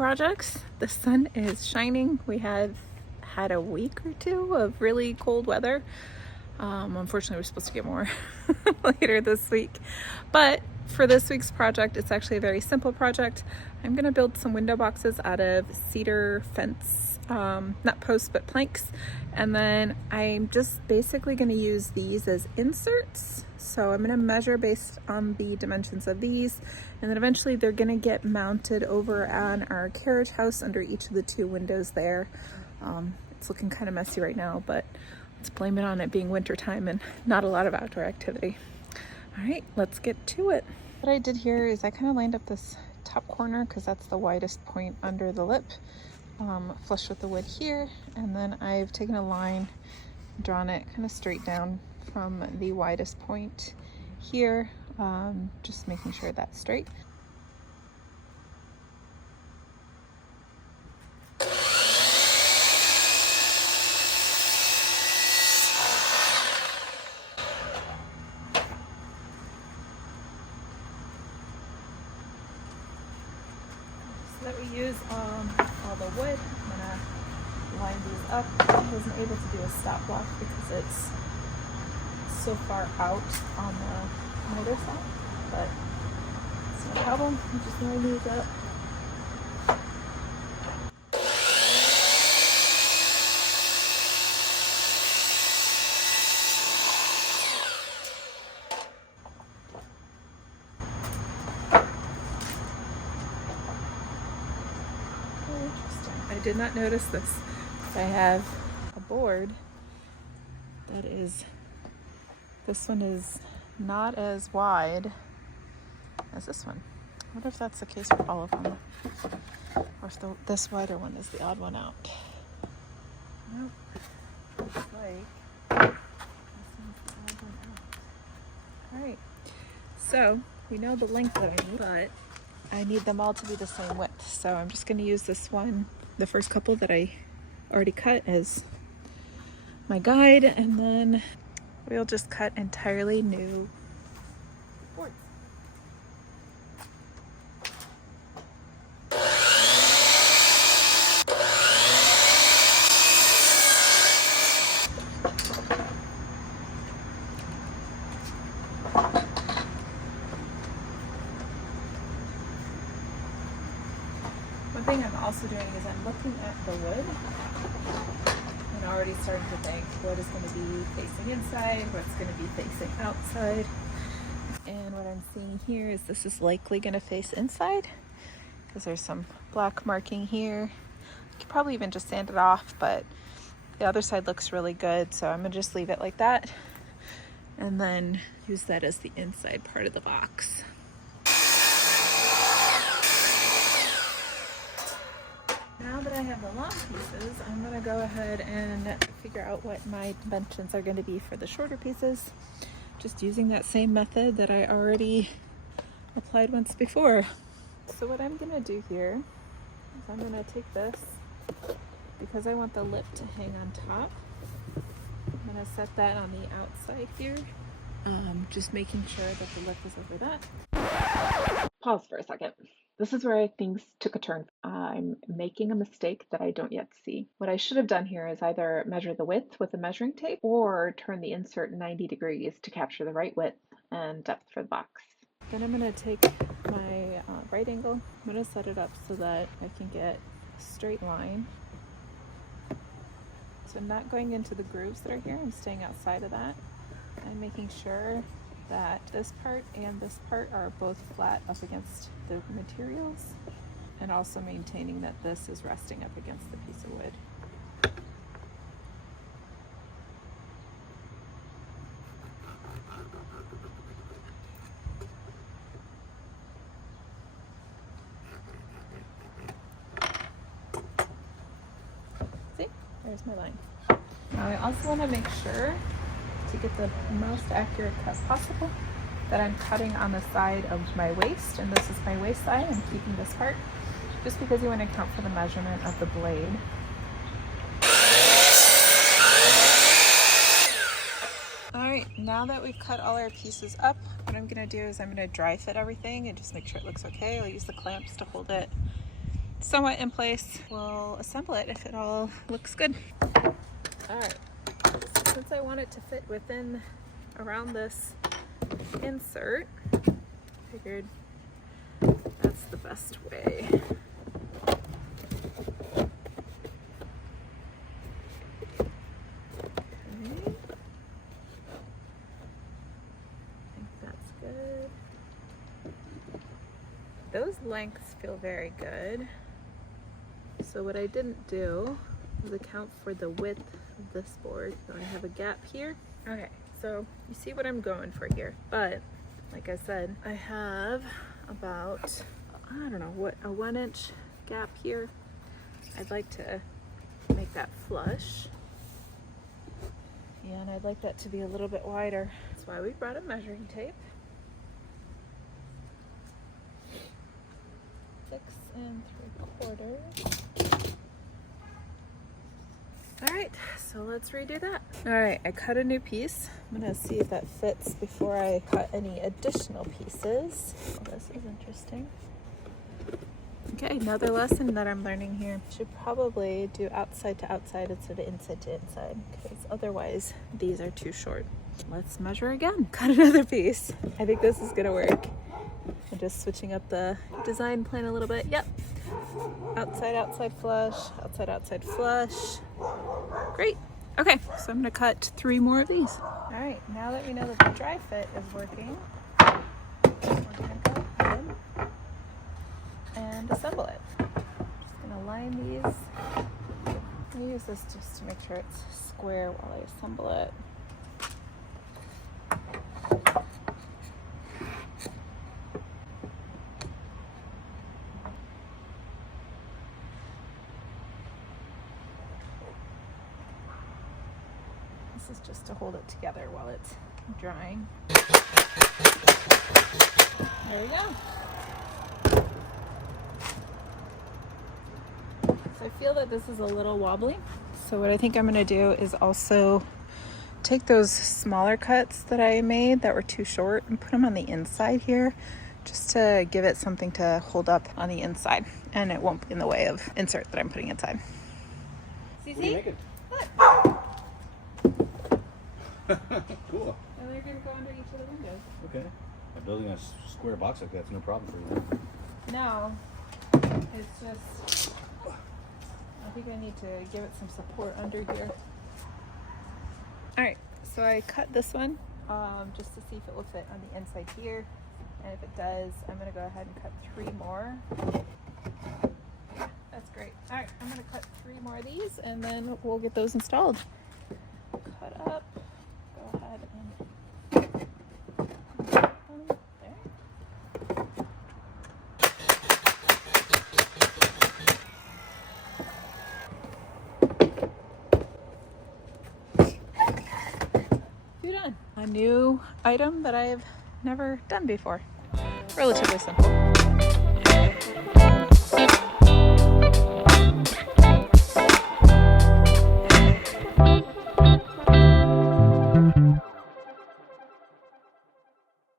projects. The sun is shining. We have had a week or two of really cold weather. Unfortunately, we're supposed to get more later this week. But for this week's project, it's actually a very simple project. I'm going to build some window boxes out of cedar fence, not posts, but planks. And then I'm just basically going to use these as inserts. So I'm going to measure based on the dimensions of these. And then eventually they're going to get mounted over on our carriage house under each of the two windows there. It's looking kind of messy right now, but let's blame it on it being winter time and not a lot of outdoor activity. All right, let's get to it. What I did here is I kind of lined up this top corner because that's the widest point under the lip, flush with the wood here. And then I've taken a line, drawn it kind of straight down from the widest point here, just making sure that's straight. That we use all the wood. I'm gonna line these up. I wasn't able to do a stop block because it's so far out on the other side, but it's no problem. I'm just line these up. I did not notice this. I have a board that is, this one is not as wide as this one. I wonder if that's the case for all of them, or if this wider one is the odd one out. Nope. Looks like this one's the odd one out. All right, so we know the length that I need, but I need them all to be the same width. So I'm just going to use this one, the first couple that I already cut, as my guide, and then we'll just cut entirely new boards. One thing I'm also doing is I'm looking at the wood and already starting to think what is going to be facing inside, what's going to be facing outside. And what I'm seeing here is this is likely going to face inside because there's some black marking here. You could probably even just sand it off, but the other side looks really good, so I'm going to just leave it like that and then use that as the inside part of the box. Now that I have the long pieces, I'm going to go ahead and figure out what my dimensions are going to be for the shorter pieces, just using that same method that I already applied once before. So what I'm going to do here is I'm going to take this, because I want the lip to hang on top, I'm going to set that on the outside here, just making sure that the lip is over that. Pause for a second. This is where things took a turn. I'm making a mistake that I don't yet see. What I should have done here is either measure the width with a measuring tape or turn the insert 90 degrees to capture the right width and depth for the box. Then I'm going to take my right angle. I'm going to set it up so that I can get a straight line. So I'm not going into the grooves that are here. I'm staying outside of that. I'm making sure that this part and this part are both flat up against the materials, and also maintaining that this is resting up against the piece of wood. See, there's my line. Now I also want to make sure, to get the most accurate cut possible, that I'm cutting on the side of my waist, and this is my waist side. I'm keeping this part just because you want to account for the measurement of the blade. All right, now that we've cut all our pieces up, what I'm going to do is I'm going to dry fit everything and just make sure it looks okay. I'll use the clamps to hold it somewhat in place. We'll assemble it if it all looks good. All right, so since I want it to fit within around this insert, figured that's the best way. Those lengths feel very good. So what I didn't do was account for the width of this board. So I have a gap here. Okay, so you see what I'm going for here. But like I said, I have about, I don't know, what, a 1 inch gap here. I'd like to make that flush. And I'd like that to be a little bit wider. That's why we brought a measuring tape. 6 3/4. All right, so let's redo that. All right, I cut a new piece. I'm gonna see if that fits before I cut any additional pieces. Well, this is interesting. Okay, another lesson that I'm learning here. Should probably do outside to outside instead of inside to inside, because otherwise these are too short. Let's measure again. Cut another piece. I think this is gonna work. I'm just switching up the design plan a little bit. Yep. Outside, outside flush, outside, outside flush. Great. Okay, so I'm gonna cut 3 more of these. All right, now that we know that the dry fit is working, we're gonna go ahead and assemble it. Just gonna line these. I'm gonna use this just to make sure it's square while I assemble it. This is just to hold it together while it's drying. There we go. So I feel that this is a little wobbly. So what I think I'm gonna do is also take those smaller cuts that I made that were too short and put them on the inside here, just to give it something to hold up on the inside, and it won't be in the way of insert that I'm putting inside. What are you making? Look. Cool. And they're gonna go under each of the windows. Okay. Building a square box like that's no problem for you. No, it's just, I think I need to give it some support under here. All right, so I cut this one just to see if it will fit on the inside here. And if it does, I'm gonna go ahead and cut 3 more. Yeah, that's great. All right, I'm gonna cut 3 more of these and then we'll get those installed. Cut up, go ahead and there. You're done. A new item that I've never done before. Relatively simple.